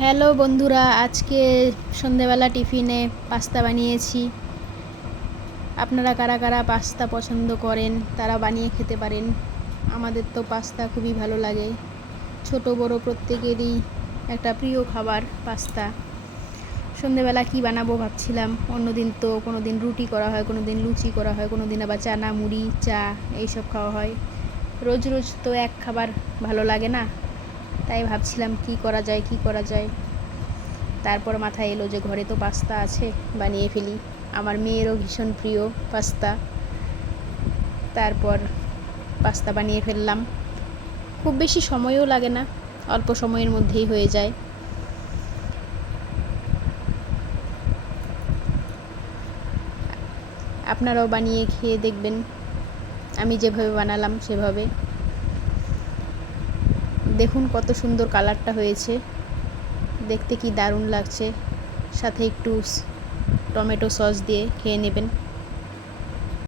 Hello বন্ধুরা, আজকে সন্ধেবেলা টিফিনে পাস্তা বানিয়েছি। আপনারা কারা কারা পাস্তা পছন্দ করেন তারা বানিয়ে খেতে পারেন। আমাদের তো পাস্তা খুবই ভালো লাগে, ছোট বড় প্রত্যেকেরই একটা প্রিয় খাবার পাস্তা। সন্ধেবেলা কি বানাবো ভাবছিলাম। অন্যদিন তো কোনো দিন রুটি করা হয়, কোনো দিন লুচি করা হয়, কোনো দিন আবার চানা মুড়ি চা এইসব খাওয়া হয়। রোজ রোজ তো এক খাবার ভালো লাগে না, তাই ভাবছিলাম কি করা যায়। তারপর মাথায় এলো যে ঘরে তো পাস্তা আছে, বানিয়ে ফেলি। আমার মেয়েরও ভীষণ প্রিয় পাস্তা। তারপর পাস্তা বানিয়ে ফেললাম। খুব বেশি সময়ও লাগে না, অল্প সময়ের মধ্যেই হয়ে যায়। আপনারাও বানিয়ে খেয়ে দেখবেন, আমি যেভাবে বানালাম সেভাবে। দেখুন কত সুন্দর কালারটা হয়েছে, দেখতে কি দারুণ লাগছে। সাথে একটু টমেটো সস দিয়ে খেয়ে নেবেন।